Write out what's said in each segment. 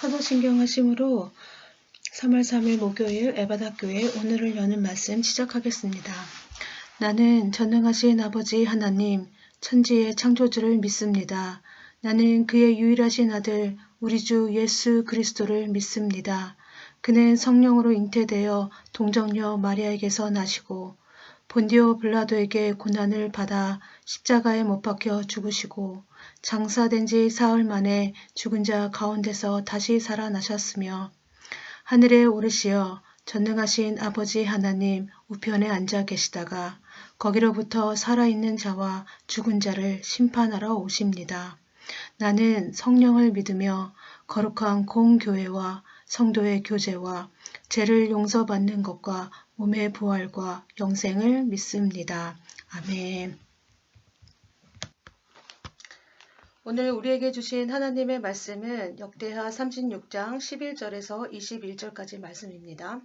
사도신경 하심으로 3월 3일 목요일 에바다교회 오늘을 여는 말씀 시작하겠습니다. 나는 전능하신 아버지 하나님, 천지의 창조주를 믿습니다. 나는 그의 유일하신 아들, 우리 주 예수 그리스도를 믿습니다. 그는 성령으로 잉태되어 동정녀 마리아에게서 나시고 본디오 빌라도에게 고난을 받아 십자가에 못 박혀 죽으시고 장사된 지 사흘 만에 죽은 자 가운데서 다시 살아나셨으며 하늘에 오르시어 전능하신 아버지 하나님 우편에 앉아 계시다가 거기로부터 살아있는 자와 죽은 자를 심판하러 오십니다. 나는 성령을 믿으며 거룩한 공교회와 성도의 교제와 죄를 용서받는 것과 몸의 부활과 영생을 믿습니다. 아멘. 오늘 우리에게 주신 하나님의 말씀은 역대하 36장 11절에서 21절까지 말씀입니다.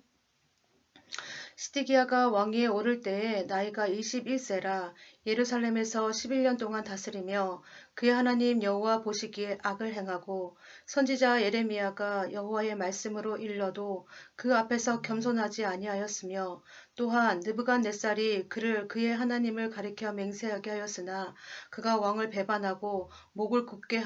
시드기야가 왕위에 오를 때에 나이가 21세라 예루살렘에서 11년 동안 다스리며 그의 하나님 여호와 보시기에 악을 행하고 선지자 예레미야가 여호와의 말씀으로 일러도 그 앞에서 겸손하지 아니하였으며 또한 느부갓네살이 그를 그의 하나님을 가리켜 맹세하게 하였으나 그가 왕을 배반하고 목을 곧게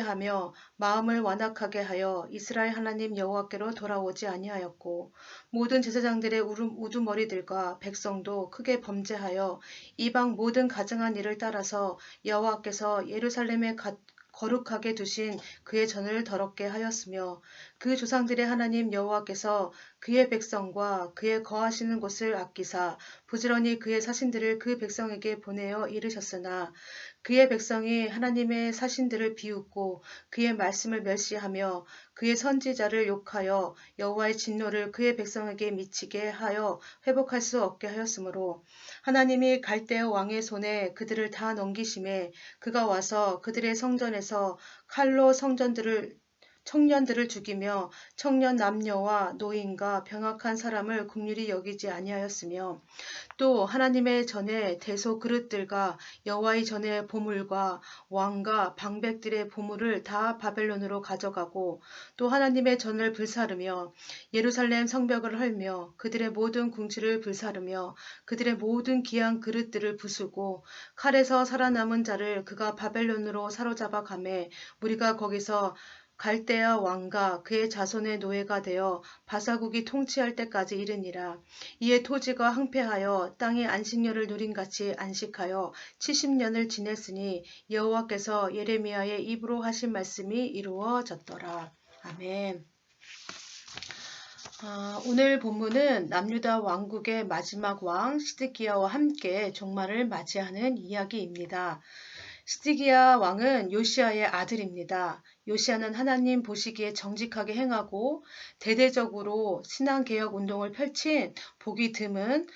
하며 마음을 완악하게 하여 이스라엘 하나님 여호와께로 돌아오지 아니하였고 모든 제사장들의 우두머리들과 백성도 크게 범죄하여 이방 모든 가증한 일을 따라서 여호와께서 예루살렘에 거룩하게 두신 그의 전을 더럽게 하였으며 그 조상들의 하나님 여호와께서 그의 백성과 그의 거하시는 곳을 아끼사 부지런히 그의 사신들을 그 백성에게 보내어 이르셨으나 그의 백성이 하나님의 사신들을 비웃고 그의 말씀을 멸시하며 그의 선지자를 욕하여 여호와의 진노를 그의 백성에게 미치게 하여 회복할 수 없게 하였으므로 하나님이 갈대아 왕의 손에 그들을 다 넘기심에 그가 와서 그들의 성전에서 칼로 청년들을 죽이며 청년 남녀와 노인과 병약한 사람을 긍휼히 여기지 아니하였으며 또 하나님의 전에 대소 그릇들과 여호와의 전에 보물과 왕과 방백들의 보물을 다 바벨론으로 가져가고 또 하나님의 전을 불사르며 예루살렘 성벽을 헐며 그들의 모든 궁지를 불사르며 그들의 모든 귀한 그릇들을 부수고 칼에서 살아남은 자를 그가 바벨론으로 사로잡아 가매 우리가 거기서 갈대아 왕과 그의 자손의 노예가 되어 바사국이 통치할 때까지 이르니라. 이에 토지가 황폐하여 땅의 안식년을 누린같이 안식하여 70년을 지냈으니 여호와께서 예레미야의 입으로 하신 말씀이 이루어졌더라. 아멘. 오늘 본문은 남유다 왕국의 마지막 왕 시드기야와 함께 종말을 맞이하는 이야기입니다. 시드기야 왕은 요시야의 아들입니다. 요시야는 하나님 보시기에 정직하게 행하고 대대적으로 신앙개혁 운동을 펼친 보기 드문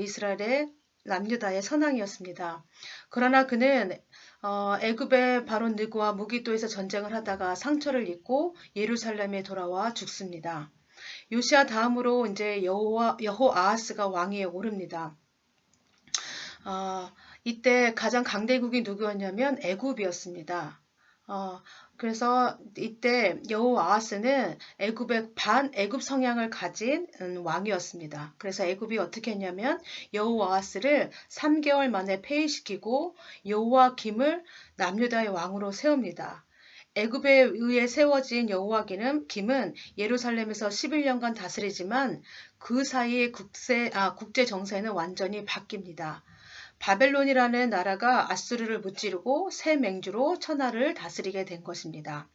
이스라엘의 남유다의 선왕이었습니다. 그러나 그는 애굽의 바론 느고와 무기또에서 전쟁을 하다가 상처를 입고 예루살렘에 돌아와 죽습니다. 요시야 다음으로 이제 여호아하스가 왕위에 오릅니다. 이때 가장 강대국이 누구였냐면 애굽이었습니다. 그래서 이때 여호아하스는 애굽의 반애굽 성향을 가진 왕이었습니다. 그래서 애굽이 어떻게 했냐면 여호아하스를 3개월 만에 폐위시키고 여호아김을 남유다의 왕으로 세웁니다. 애굽에 의해 세워진 여호아김은 예루살렘에서 11년간 다스리지만 그 사이에 국제 정세는 완전히 바뀝니다. 바벨론이라는 나라가 아수르를 무찌르고 새 맹주로 천하를 다스리게 된 것입니다.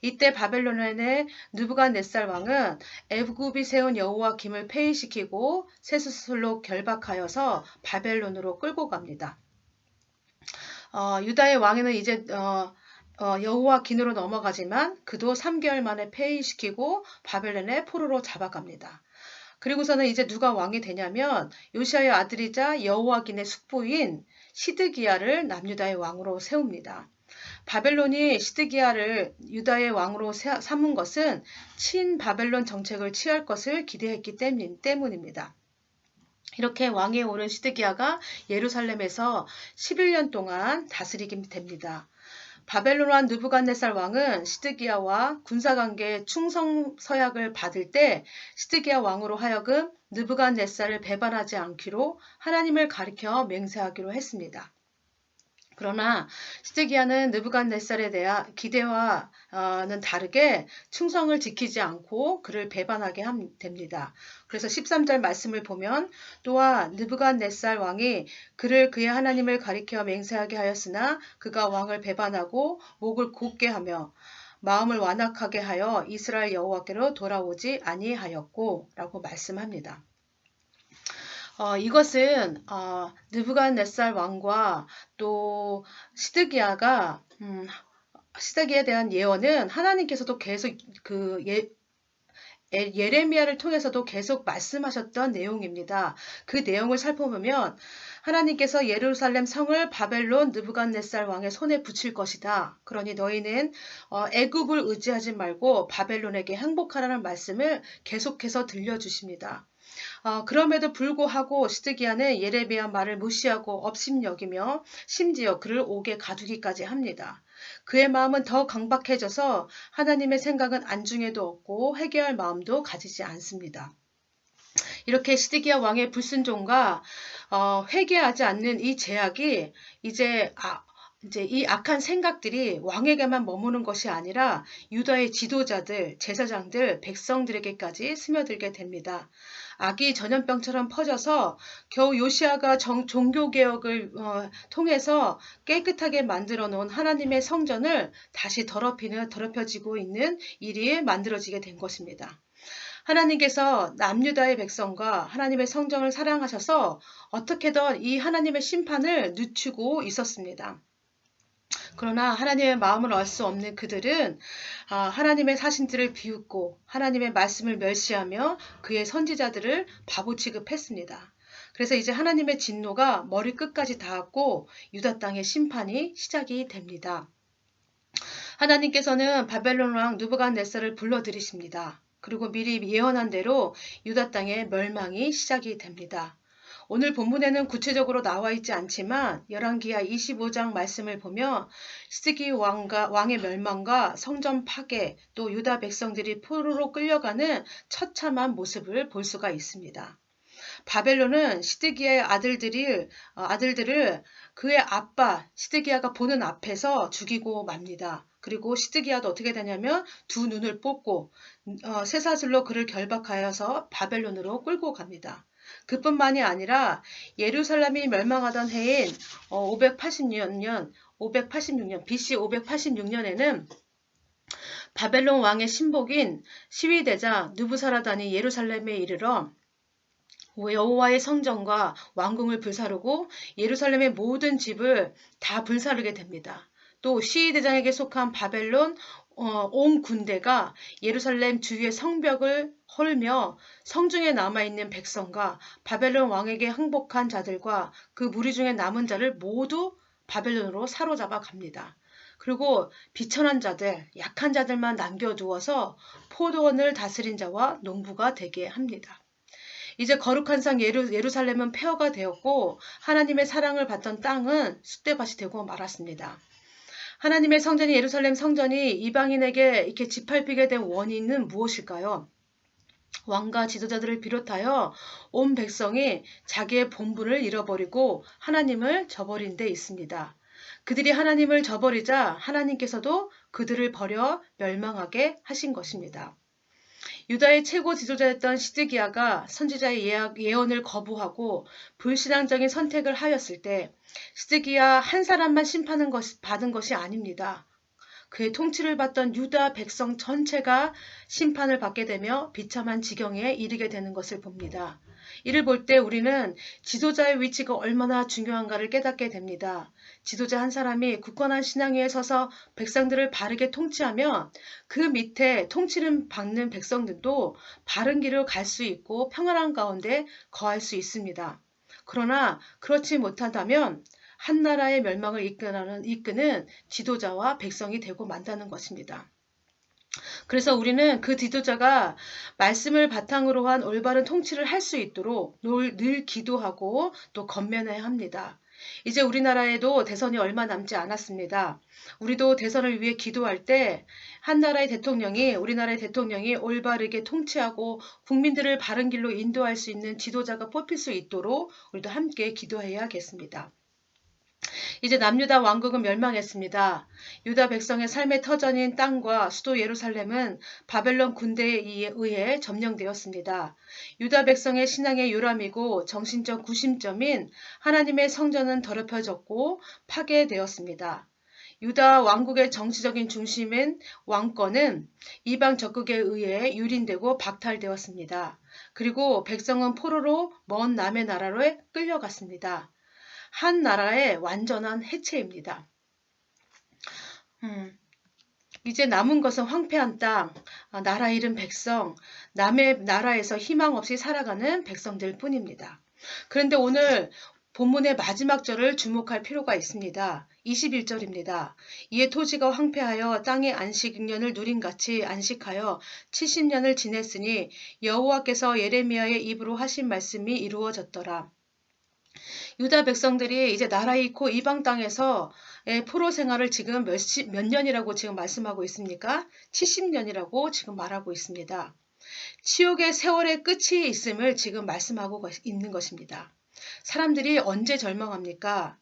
이때 바벨론의 느부갓네살 왕은 애굽이 세운 여호아김을 폐위시키고 쇠수술로 결박하여서 바벨론으로 끌고 갑니다. 유다의 왕에는 이제 여호아김으로 넘어가지만 그도 3개월 만에 폐위시키고 바벨론의 포로로 잡아갑니다. 그리고서는 이제 누가 왕이 되냐면 요시야의 아들이자 여호아김의 숙부인 시드기야를 남유다의 왕으로 세웁니다. 바벨론이 시드기야를 유다의 왕으로 삼은 것은 친바벨론 정책을 취할 것을 기대했기 때문입니다. 이렇게 왕위에 오른 시드기야가 예루살렘에서 11년 동안 다스리게 됩니다. 바벨론 왕 느부갓네살 왕은 시드기야와 군사관계 충성 서약을 받을 때 시드기야 왕으로 하여금 느부갓네살을 배반하지 않기로 하나님을 가리켜 맹세하기로 했습니다. 그러나 시드기야는 느부갓네살에 대한 기대와는 다르게 충성을 지키지 않고 그를 배반하게 됩니다. 그래서 13절 말씀을 보면 또한 느부갓네살 왕이 그를 그의 하나님을 가리켜 맹세하게 하였으나 그가 왕을 배반하고 목을 곧게 하며 마음을 완악하게 하여 이스라엘 여호와께로 돌아오지 아니하였고 라고 말씀합니다. 이것은 느부갓네살 왕과 또 시드기야에 대한 예언은 하나님께서도 계속 예레미야를 통해서도 계속 말씀하셨던 내용입니다. 그 내용을 살펴보면 하나님께서 예루살렘 성을 바벨론 느부갓네살 왕의 손에 붙일 것이다. 그러니 너희는 애굽을 의지하지 말고 바벨론에게 항복하라는 말씀을 계속해서 들려주십니다. 그럼에도 불구하고 시드기야는 예레미야 말을 무시하고 업신여기며 심지어 그를 옥에 가두기까지 합니다. 그의 마음은 더 강박해져서 하나님의 생각은 안중에도 없고 회개할 마음도 가지지 않습니다. 이렇게 시드기야 왕의 불순종과 회개하지 않는 이 죄악이 이제 이 악한 생각들이 왕에게만 머무는 것이 아니라 유다의 지도자들, 제사장들, 백성들에게까지 스며들게 됩니다. 악이 전염병처럼 퍼져서 겨우 요시아가 종교개혁을 통해서 깨끗하게 만들어 놓은 하나님의 성전을 다시 더럽혀지고 있는 일이 만들어지게 된 것입니다. 하나님께서 남유다의 백성과 하나님의 성전을 사랑하셔서 어떻게든 이 하나님의 심판을 늦추고 있었습니다. 그러나 하나님의 마음을 알 수 없는 그들은 하나님의 사신들을 비웃고 하나님의 말씀을 멸시하며 그의 선지자들을 바보 취급했습니다. 그래서 이제 하나님의 진노가 머리끝까지 닿았고 유다 땅의 심판이 시작이 됩니다. 하나님께서는 바벨론 왕 느부갓네살을 불러들이십니다. 그리고 미리 예언한 대로 유다 땅의 멸망이 시작이 됩니다. 오늘 본문에는 구체적으로 나와 있지 않지만 열왕기하 25장 말씀을 보며 시드기 왕의 멸망과 성전 파괴 또 유다 백성들이 포로로 끌려가는 처참한 모습을 볼 수가 있습니다. 바벨론은 시드기야의 아들들을 그의 아빠 시드기야가 보는 앞에서 죽이고 맙니다. 그리고 시드기야도 어떻게 되냐면 두 눈을 뽑고 쇠사슬로 그를 결박하여서 바벨론으로 끌고 갑니다. 그뿐만이 아니라 예루살렘이 멸망하던 해인 586년 BC 586년에는 바벨론 왕의 신복인 시위대자 느부사라단이 예루살렘에 이르러 여호와의 성전과 왕궁을 불사르고 예루살렘의 모든 집을 다 불사르게 됩니다. 또 시위대장에게 속한 바벨론 온 군대가 예루살렘 주위의 성벽을 헐며 성중에 남아있는 백성과 바벨론 왕에게 항복한 자들과 그 무리 중에 남은 자를 모두 바벨론으로 사로잡아 갑니다. 그리고 비천한 자들, 약한 자들만 남겨두어서 포도원을 다스린 자와 농부가 되게 합니다. 이제 거룩한 상 예루살렘은 폐허가 되었고 하나님의 사랑을 받던 땅은 쑥대밭이 되고 말았습니다. 하나님의 성전이 예루살렘 성전이 이방인에게 이렇게 짓밟히게 된 원인은 무엇일까요? 왕과 지도자들을 비롯하여 온 백성이 자기의 본분을 잃어버리고 하나님을 저버린 데 있습니다. 그들이 하나님을 저버리자 하나님께서도 그들을 버려 멸망하게 하신 것입니다. 유다의 최고 지도자였던 시드기야가 선지자의 예언을 거부하고 불신앙적인 선택을 하였을 때 시드기야 한 사람만 받은 것이 아닙니다. 그의 통치를 받던 유다 백성 전체가 심판을 받게 되며 비참한 지경에 이르게 되는 것을 봅니다. 이를 볼 때 우리는 지도자의 위치가 얼마나 중요한가를 깨닫게 됩니다. 지도자 한 사람이 굳건한 신앙 위에 서서 백성들을 바르게 통치하면 그 밑에 통치를 받는 백성들도 바른 길을 갈 수 있고 평안한 가운데 거할 수 있습니다. 그러나 그렇지 못한다면 한 나라의 멸망을 이끄는 지도자와 백성이 되고 만다는 것입니다. 그래서 우리는 그 지도자가 말씀을 바탕으로 한 올바른 통치를 할 수 있도록 늘 기도하고 또 권면해야 합니다. 이제 우리나라에도 대선이 얼마 남지 않았습니다. 우리도 대선을 위해 기도할 때 한 나라의 대통령이 우리나라의 대통령이 올바르게 통치하고 국민들을 바른 길로 인도할 수 있는 지도자가 뽑힐 수 있도록 우리도 함께 기도해야겠습니다. 이제 남유다 왕국은 멸망했습니다. 유다 백성의 삶의 터전인 땅과 수도 예루살렘은 바벨론 군대에 의해 점령되었습니다. 유다 백성의 신앙의 요람이고 정신적 구심점인 하나님의 성전은 더럽혀졌고 파괴되었습니다. 유다 왕국의 정치적인 중심인 왕권은 이방 적국에 의해 유린되고 박탈되었습니다. 그리고 백성은 포로로 먼 남의 나라로 끌려갔습니다. 한 나라의 완전한 해체입니다. 이제 남은 것은 황폐한 땅, 나라 잃은 백성, 남의 나라에서 희망 없이 살아가는 백성들 뿐입니다. 그런데 오늘 본문의 마지막 절을 주목할 필요가 있습니다. 21절입니다. 이에 토지가 황폐하여 땅의 안식년을 누림같이 안식하여 70년을 지냈으니 여호와께서 예레미야의 입으로 하신 말씀이 이루어졌더라. 유다 백성들이 이제 나라 잃고 이방 땅에서 포로 생활을 지금 몇 년이라고 지금 말씀하고 있습니까? 70년이라고 지금 말하고 있습니다. 치욕의 세월의 끝이 있음을 지금 말씀하고 있는 것입니다. 사람들이 언제 절망합니까?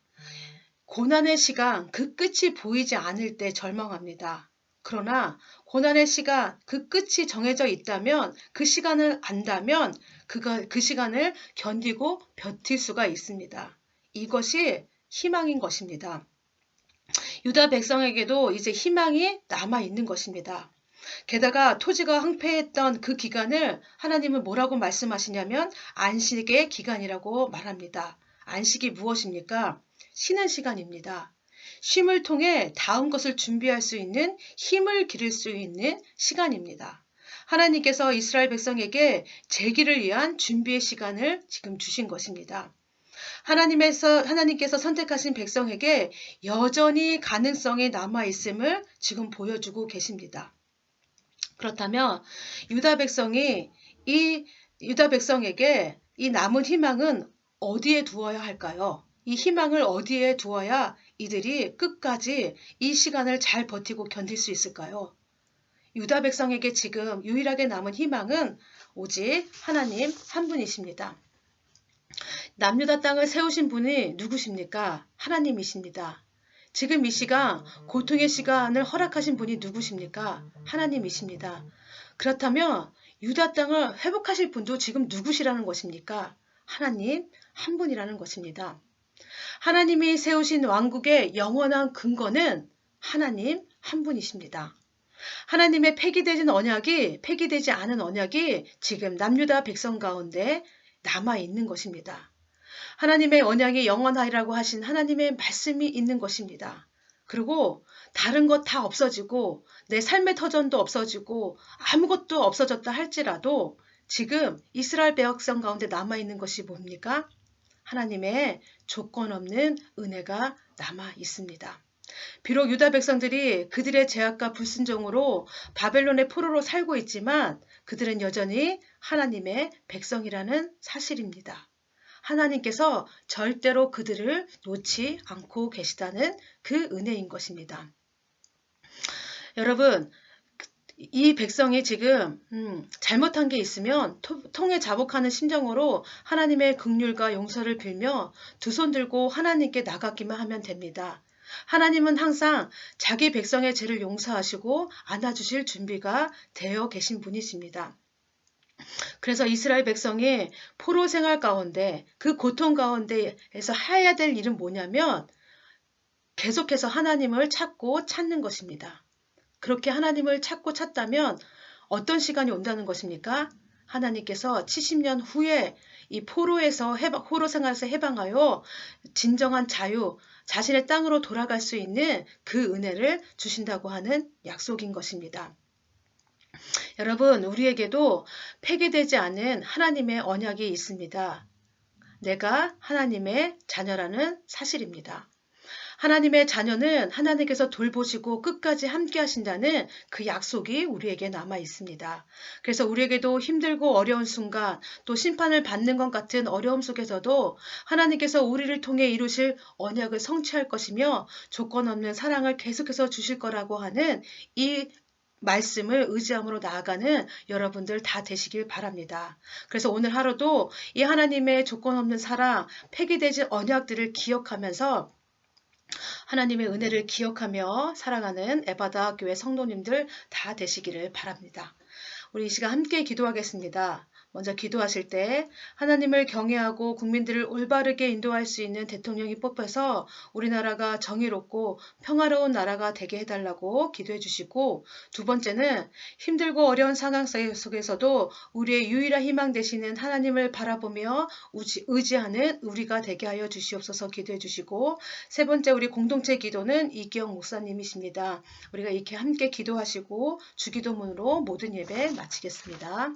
고난의 시간, 그 끝이 보이지 않을 때 절망합니다. 그러나 고난의 시간, 그 끝이 정해져 있다면, 그 시간을 안다면 그 시간을 견디고 버틸 수가 있습니다. 이것이 희망인 것입니다. 유다 백성에게도 이제 희망이 남아있는 것입니다. 게다가 토지가 황폐했던 그 기간을 하나님은 뭐라고 말씀하시냐면 안식의 기간이라고 말합니다. 안식이 무엇입니까? 쉬는 시간입니다. 쉼을 통해 다음 것을 준비할 수 있는 힘을 기를 수 있는 시간입니다. 하나님께서 이스라엘 백성에게 재기를 위한 준비의 시간을 지금 주신 것입니다. 하나님께서 선택하신 백성에게 여전히 가능성이 남아있음을 지금 보여주고 계십니다. 그렇다면 유다 백성에게 이 남은 희망은 어디에 두어야 할까요? 이 희망을 어디에 두어야 이들이 끝까지 이 시간을 잘 버티고 견딜 수 있을까요? 유다 백성에게 지금 유일하게 남은 희망은 오직 하나님 한 분이십니다. 남유다 땅을 세우신 분이 누구십니까? 하나님이십니다. 지금 이 시간 고통의 시간을 허락하신 분이 누구십니까? 하나님이십니다. 그렇다면 유다 땅을 회복하실 분도 지금 누구시라는 것입니까? 하나님 한 분이라는 것입니다. 하나님이 세우신 왕국의 영원한 근거는 하나님 한 분이십니다. 하나님의 폐기되지 않은 언약이 지금 남유다 백성 가운데 남아있는 것입니다. 하나님의 언약이 영원하리라고 하신 하나님의 말씀이 있는 것입니다. 그리고 다른 것 다 없어지고 내 삶의 터전도 없어지고 아무것도 없어졌다 할지라도 지금 이스라엘 백성 가운데 남아있는 것이 뭡니까? 하나님의 조건 없는 은혜가 남아 있습니다. 비록 유다 백성들이 그들의 죄악과 불순종으로 바벨론의 포로로 살고 있지만 그들은 여전히 하나님의 백성이라는 사실입니다. 하나님께서 절대로 그들을 놓지 않고 계시다는 그 은혜인 것입니다. 여러분, 이 백성이 지금 잘못한 게 있으면 통해 자복하는 심정으로 하나님의 긍휼과 용서를 빌며 두 손 들고 하나님께 나가기만 하면 됩니다. 하나님은 항상 자기 백성의 죄를 용서하시고 안아주실 준비가 되어 계신 분이십니다. 그래서 이스라엘 백성이 포로 생활 가운데 그 고통 가운데에서 해야 될 일은 뭐냐면 계속해서 하나님을 찾고 찾는 것입니다. 그렇게 하나님을 찾고 찾다면 어떤 시간이 온다는 것입니까? 하나님께서 70년 후에 이 포로 생활에서 해방하여 진정한 자유, 자신의 땅으로 돌아갈 수 있는 그 은혜를 주신다고 하는 약속인 것입니다. 여러분, 우리에게도 폐기되지 않은 하나님의 언약이 있습니다. 내가 하나님의 자녀라는 사실입니다. 하나님의 자녀는 하나님께서 돌보시고 끝까지 함께 하신다는 그 약속이 우리에게 남아 있습니다. 그래서 우리에게도 힘들고 어려운 순간 또 심판을 받는 것 같은 어려움 속에서도 하나님께서 우리를 통해 이루실 언약을 성취할 것이며 조건 없는 사랑을 계속해서 주실 거라고 하는 이 말씀을 의지함으로 나아가는 여러분들 다 되시길 바랍니다. 그래서 오늘 하루도 이 하나님의 조건 없는 사랑, 폐기되지 언약들을 기억하면서 하나님의 은혜를 기억하며 사랑하는 에바다 교회 성도님들 다 되시기를 바랍니다. 우리 이 시간 함께 기도하겠습니다. 먼저 기도하실 때 하나님을 경외하고 국민들을 올바르게 인도할 수 있는 대통령이 뽑혀서 우리나라가 정의롭고 평화로운 나라가 되게 해달라고 기도해 주시고, 두 번째는 힘들고 어려운 상황 속에서도 우리의 유일한 희망 되시는 하나님을 바라보며 의지하는 우리가 되게 하여 주시옵소서 기도해 주시고, 세 번째 우리 공동체 기도는 이기영 목사님이십니다. 우리가 이렇게 함께 기도하시고 주기도문으로 모든 예배 마치겠습니다.